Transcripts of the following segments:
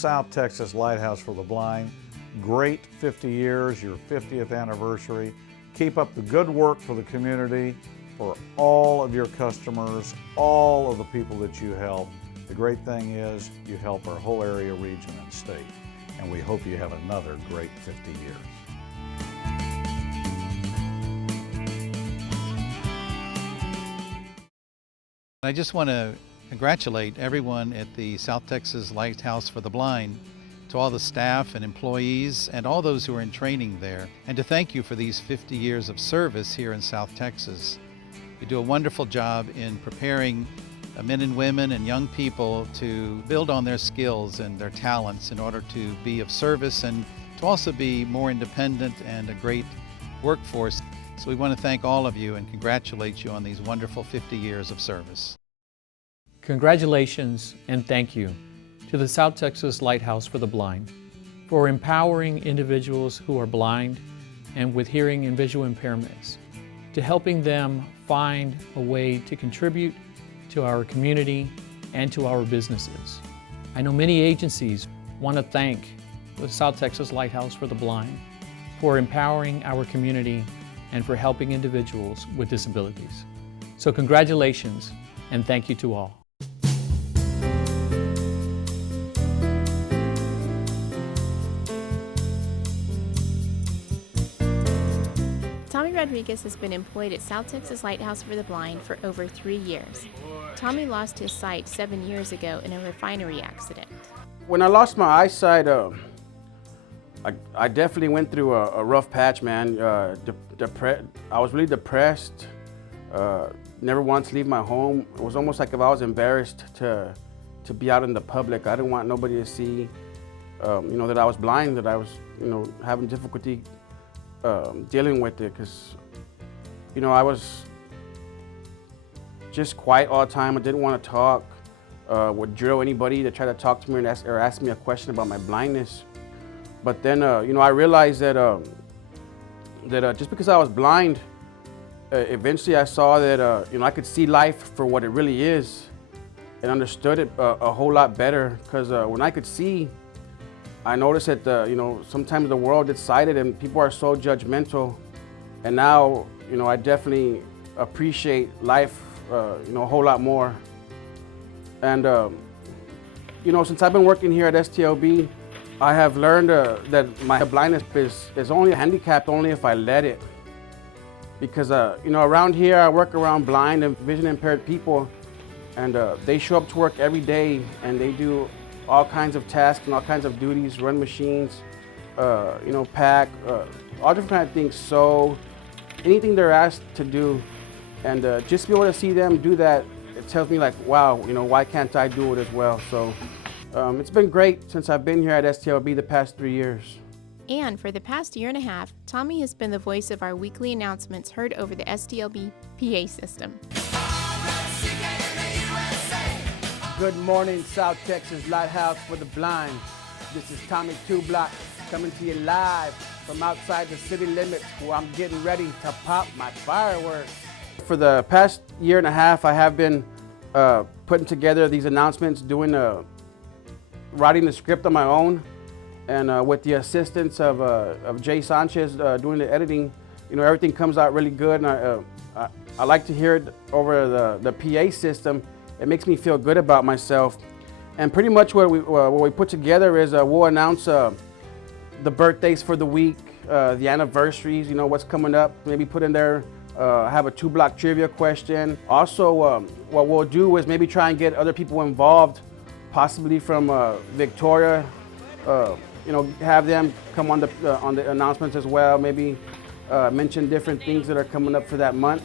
South Texas Lighthouse for the Blind. Great 50 years, your 50th anniversary. Keep up the good work for the community, for all of your customers, all of the people that you help. The great thing is you help our whole area, region, and state. And we hope you have another great 50 years. I just want to congratulate everyone at the South Texas Lighthouse for the Blind, to all the staff and employees and all those who are in training there, and to thank you for these 50 years of service here in South Texas. You do a wonderful job in preparing men and women and young people to build on their skills and their talents in order to be of service and to also be more independent and a great workforce. So we want to thank all of you and congratulate you on these wonderful 50 years of service. Congratulations and thank you to the South Texas Lighthouse for the Blind for empowering individuals who are blind and with hearing and visual impairments, to helping them find a way to contribute to our community and to our businesses. I know many agencies want to thank the South Texas Lighthouse for the Blind for empowering our community and for helping individuals with disabilities. So congratulations and thank you to all. Tommy Rodriguez has been employed at South Texas Lighthouse for the Blind for over 3 years. Tommy lost his sight 7 years ago in a refinery accident. When I lost my eyesight, I definitely went through a rough patch, man. I was really depressed. Never wanted to leave my home. It was almost like if I was embarrassed to be out in the public. I didn't want nobody to see, that I was blind, that I was, having difficulty dealing with it, because, I was just quiet all the time. I didn't want to talk. Would drill anybody to try to talk to me or ask me a question about my blindness. But then, I realized that just because I was blind, eventually I saw that, I could see life for what it really is and understood it a whole lot better. Because when I could see, I noticed that, sometimes the world gets sided and people are so judgmental. And now, I definitely appreciate life, a whole lot more. And, since I've been working here at STLB, I have learned that my blindness is only a handicap only if I let it. Because, around here I work around blind and vision impaired people, and they show up to work every day and they do all kinds of tasks and all kinds of duties, run machines, pack, all different kind of things. So anything they're asked to do, and just be able to see them do that, it tells me like, wow, why can't I do it as well? So it's been great since I've been here at STLB the past 3 years. And for the past year and a half, Tommy has been the voice of our weekly announcements heard over the STLB PA system. Good morning, South Texas Lighthouse for the Blind. This is Tommy 2 Block coming to you live from outside the city limits, where I'm getting ready to pop my fireworks. For the past year and a half, I have been putting together these announcements, writing the script on my own, and with the assistance of Jay Sanchez doing the editing, everything comes out really good. And I like to hear it over the PA system. It makes me feel good about myself. And pretty much what we put together is we'll announce the birthdays for the week, the anniversaries, what's coming up. Maybe put in there, have a 2-block trivia question. Also, what we'll do is maybe try and get other people involved, possibly from Victoria. Have them come on the announcements as well. Maybe mention different things that are coming up for that month.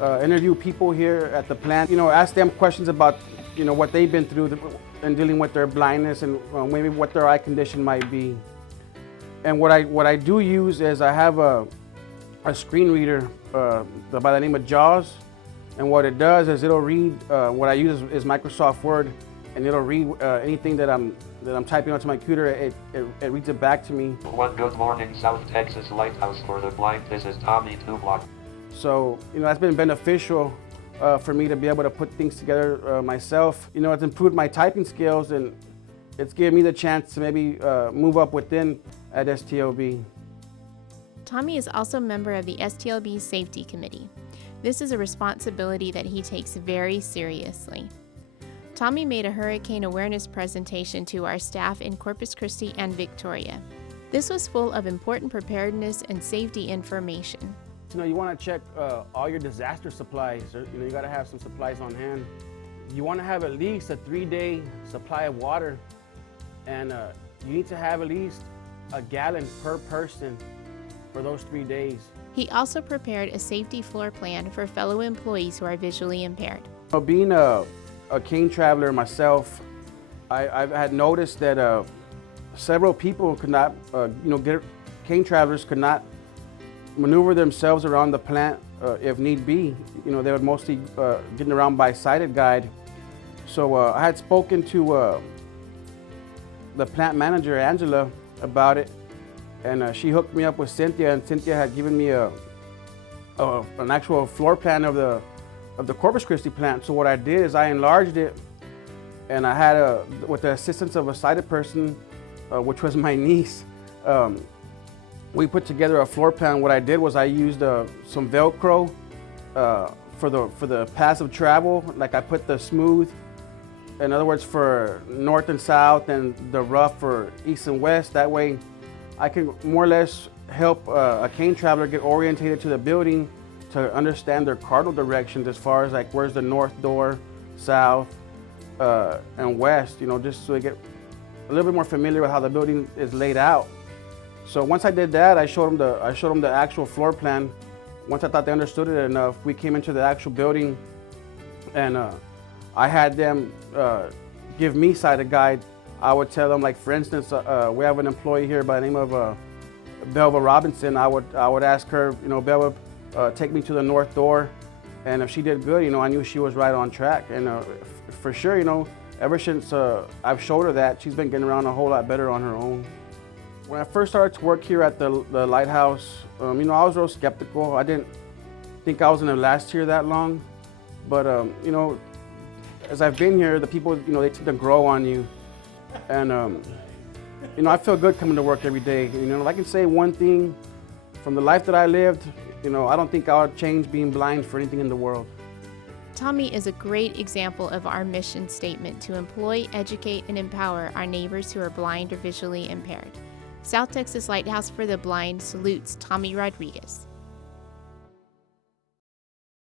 Interview people here at the plant. Ask them questions about what they've been through and dealing with their blindness, and maybe what their eye condition might be. And what I do use is I have a screen reader by the name of JAWS, and what it does is it'll read. What I use is Microsoft Word, and it'll read anything that I'm typing onto my computer. It reads it back to me. Good morning, South Texas Lighthouse for the Blind. This is Tommy 2 Block. So that's been beneficial for me to be able to put things together myself. It's improved my typing skills, and it's given me the chance to maybe move up within at STLB. Tommy is also a member of the STLB Safety Committee. This is a responsibility that he takes very seriously. Tommy made a hurricane awareness presentation to our staff in Corpus Christi and Victoria. This was full of important preparedness and safety information. You want to check all your disaster supplies. You got to have some supplies on hand. You want to have at least a 3-day supply of water, and you need to have at least a gallon per person for those 3 days. He also prepared a safety floor plan for fellow employees who are visually impaired. Being a cane traveler myself, I had noticed that several people could not, cane travelers could not maneuver themselves around the plant if need be. They would mostly getting around by sighted guide. So I had spoken to the plant manager, Angela, about it, and she hooked me up with Cynthia, and Cynthia had given me an actual floor plan of the Corpus Christi plant. So what I did is I enlarged it, and I had with the assistance of a sighted person, which was my niece, we put together a floor plan. What I did was I used some Velcro for the paths of travel. Like I put the smooth, in other words, for north and south, and the rough for east and west. That way I can more or less help a cane traveler get orientated to the building to understand their cardinal directions as far as like where's the north door, south, and west, just so they get a little bit more familiar with how the building is laid out. So once I did that, I showed them the actual floor plan. Once I thought they understood it enough, we came into the actual building, and I had them give me sighted guide. I would tell them, like for instance, we have an employee here by the name of Belva Robinson. I would ask her, Belva, take me to the north door, and if she did good, I knew she was right on track. And for sure, ever since I've showed her that, she's been getting around a whole lot better on her own. When I first started to work here at the Lighthouse, I was real skeptical. I didn't think I was going to last here that long, but as I've been here, the people, they tend to grow on you, and I feel good coming to work every day. If I can say one thing from the life that I lived, I don't think I would change being blind for anything in the world. Tommy is a great example of our mission statement to employ, educate, and empower our neighbors who are blind or visually impaired. South Texas Lighthouse for the Blind salutes Tommy Rodriguez.